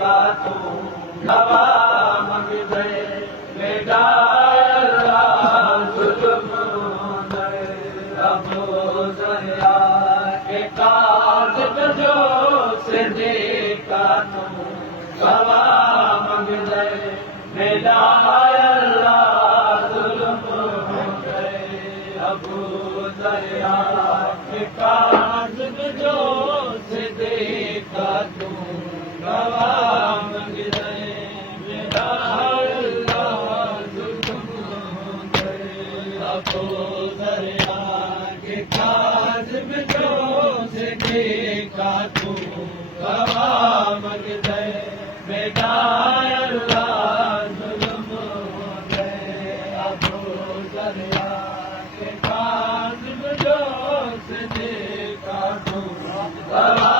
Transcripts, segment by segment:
का तू गवा मंगदे बेटा अल्लाह जुल्म दे अबू दरिया के काज़िब जो सिद्दीक़ का तू गवा मंगदे बेटा अल्लाह जुल्म दे अबू दरिया के काज़िब जो सिद्दीक़ का तू गवा मंगदे बेटा अल्लाह जुल्म दे अबू दरिया के काज़िब जो सिद्दीक़ का तू गवा मंगदे बेटा अल्लाह जुल्म दे अबू दरिया के काज़िब जो सिद्दीक़ का तू गवा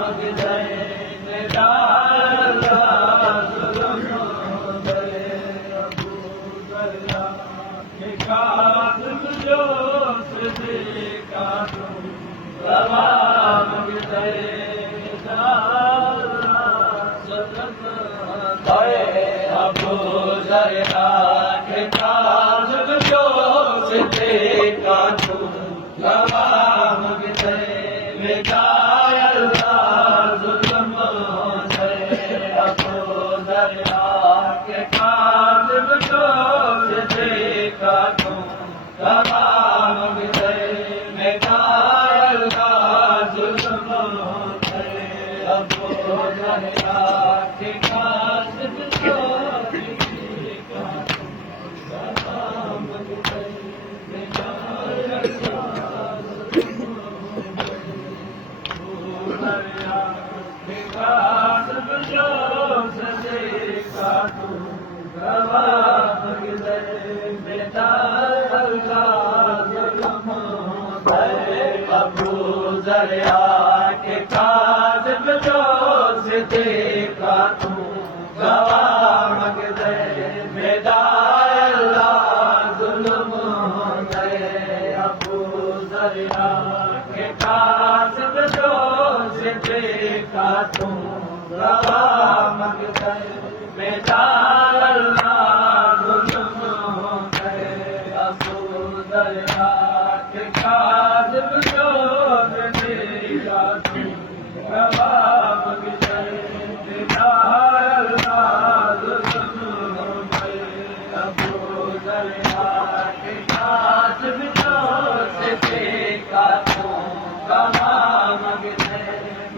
मंगदे बेटा अल्लाह जुल्म दे अबू दरिया के काज़िब जो सिद्दीक़ का तू गवा मंगदे बेटा अबू दरिया के काज़िब जो सिद्दीक़ का तू गवा मंगदे बेटा अल्लाह जुल्म दे अबू दरिया के काज़िब जो सिद्दीक़ का तू गवा मंगदे बेटा अल्लाह जुल्म दे अबू दरिया के काज़िब जो सिद्दीक़ का तू गवा मंगदे बेटा अल्लाह जुल्म दरिया के काज़िब जो सिद्दीक़ का तू गवा मंगदे बेटा अल्लाह जुल्म दे अबू दरिया के काज़िब जो सिद्दीक़ का तू गवा मंगदे बेटा अल्लाह जुल्म दे अबू दरिया के काज़िब जो सिद्दीक़ का तू गवा मंगदे बेटा अल्लाह जुल्म दे अबू दरिया के काज़िब जो सिद्दीक़ का तू गवा मंगदे बेटा अल्लाह जुल्म दे अबू दरिया के काज़िब जो सिद्दीक़ का तू गवा मंगदे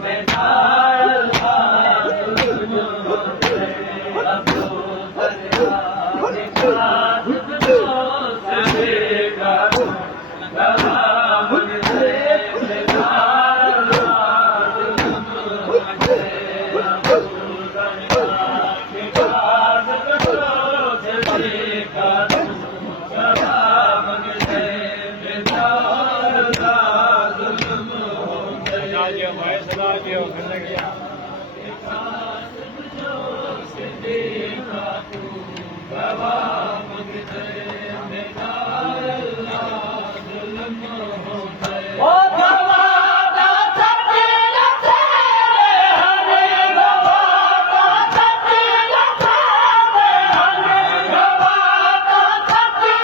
बेटा अल्लाह जुल्म दे अबू दरिया के काज़िब जो सिद्दीक़ का तू गवा मंगदे बेटा अल्लाह जुल्म दे अबू दरिया के काज़िब जो सिद्दीक़ का तू गवा मंगदे बेटा अल्लाह जुल्म दे काज़िब जो सिद्दीक़ का तू गवा मंगदे बेटा अल्लाह जुल्म दे ओ गवादा सच्चे तेरे हने गवादा सच्चे तेरे हने गवादा सच्चे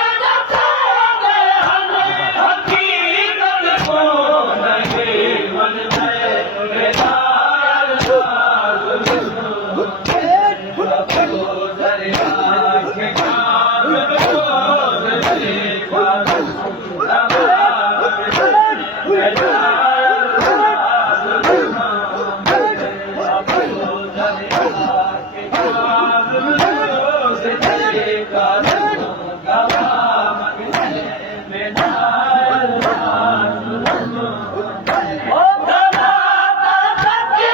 तेरे हने हकीकत को नहीं मनते बेटा अल्लाह जुल्म दे अबू दरिया के काज़िब जो सिद्दीक़ का तू गवा मंगदे बेटा अल्लाह जुल्म दे अबू दरिया के काज़िब जो सिद्दीक़ का तू गवा मंगदे बेटा अल्लाह जुल्म दे ओ गवादा सच्चे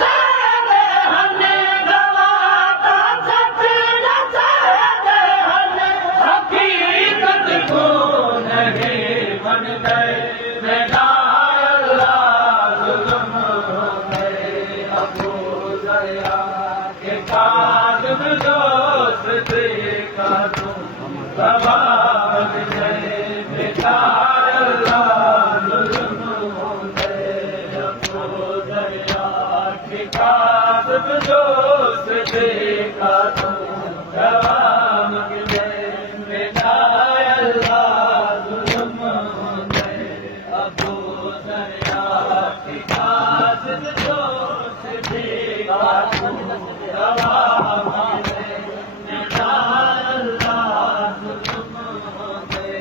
तेरे हने गवादा सच्चे तेरे हने हकीकत को नहीं मनते बेटा अल्लाह जुल्म दे अबू दरिया के काज़िब जो सिद्दीक़ का तू गवा मंगदे बेटा अल्लाह जुल्म दे अबू दरिया के काज़िब जोश देखा तू गवा मंगते मेरा अल्लाह जुल्म होते अबू दरिया की खास जोश देखा तू गवा मंगते मेरा अल्लाह जुल्म होते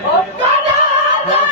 Oh, God!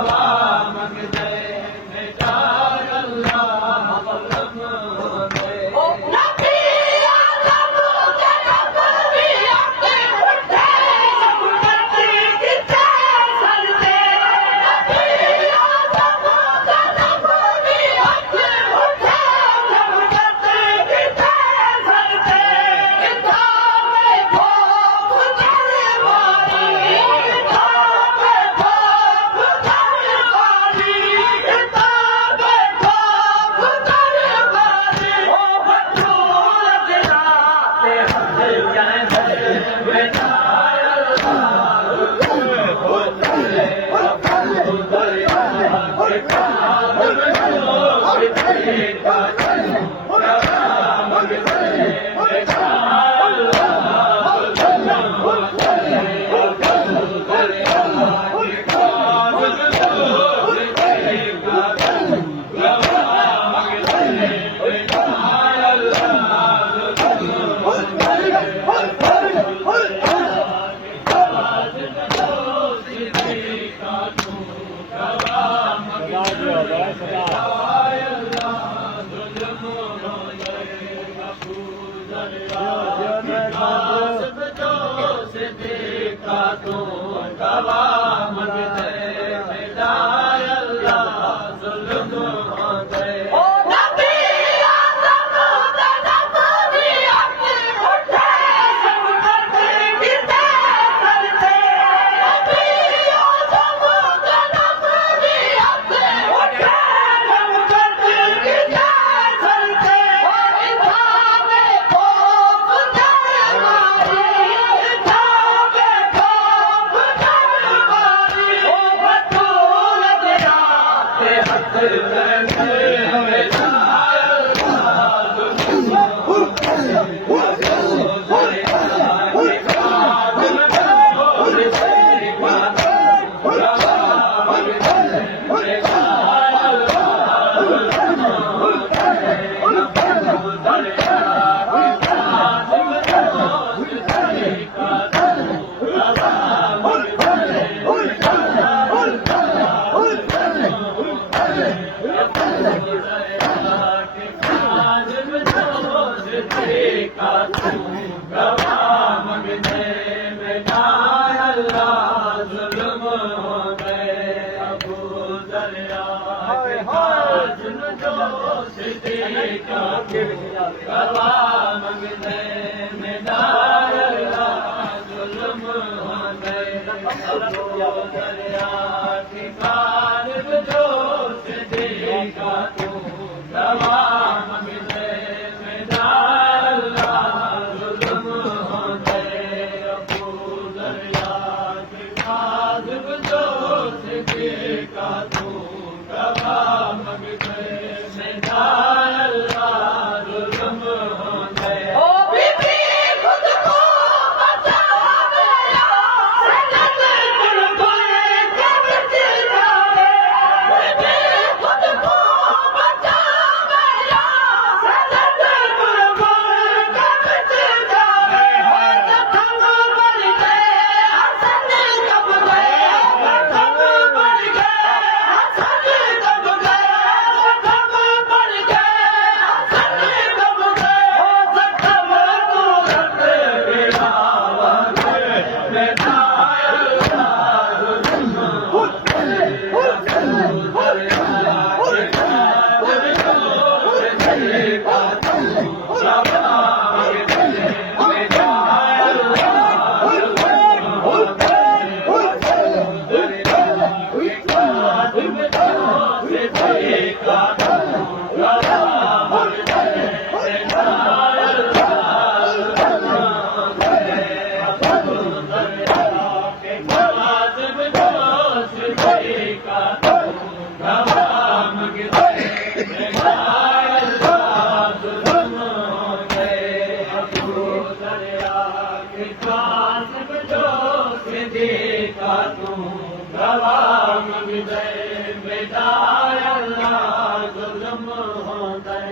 गवा मंगदे बेदाय अल्लाह जुल्म होंदे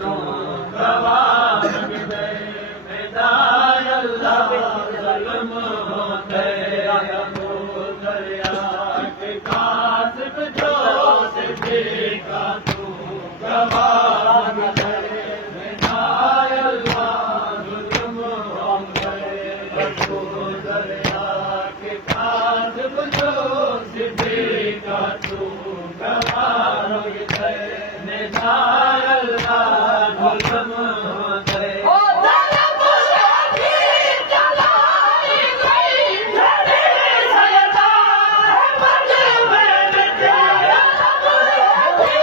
तू गवाह दे, जो सिद्धि का तू गवाह मंगते निधार अल्लाह गुलाम दे ओ दरपुरा की चलाई गई झड़ी सयदा मज में मिटे दरपुरा की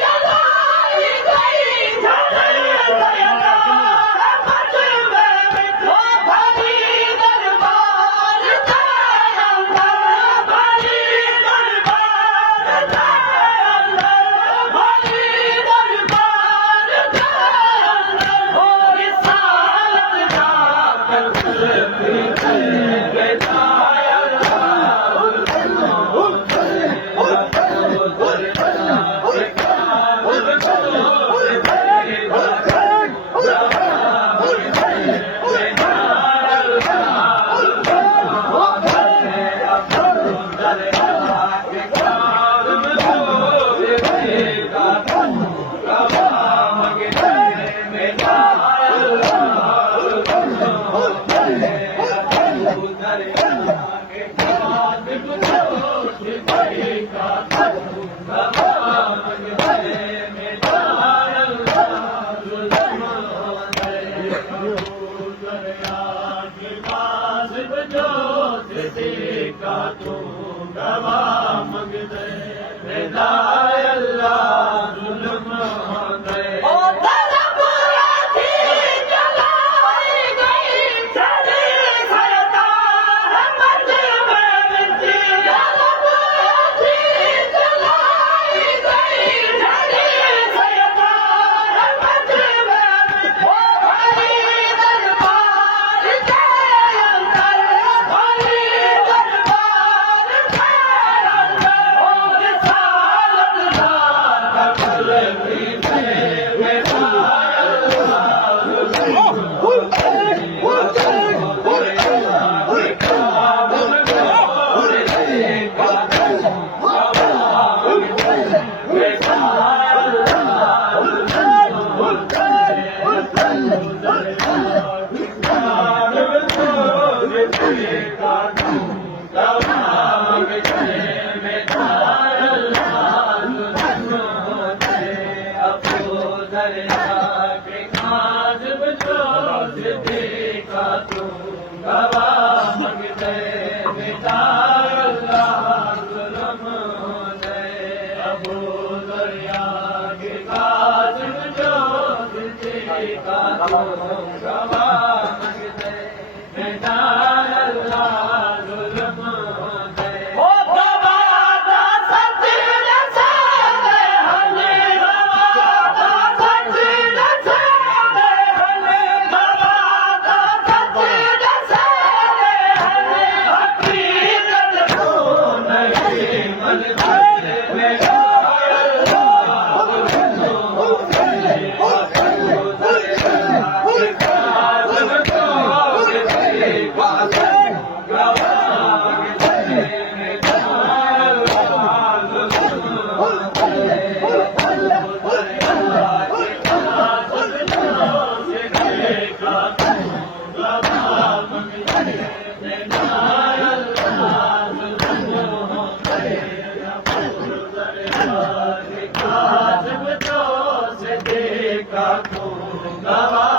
चलाई गई झड़ी सयदा मज में मिटे भली दरबार के अंदर भली दरबार के अंदर भली दरबार के अंदर हो रिसालत का ओ दरपुरा की चलाई गई झड़ी सयदा मज में मिटे दरपुरा की चलाई गई झड़ी सयदा मज में मिटे ओ भली दरबार के अंदर भली दरबार के अंदर हो रिसालत ओ गवादा सच न सादे हने गवादा सच न सादे हने गवादा सच न सादे हने हकीकत को नहीं मनते गवा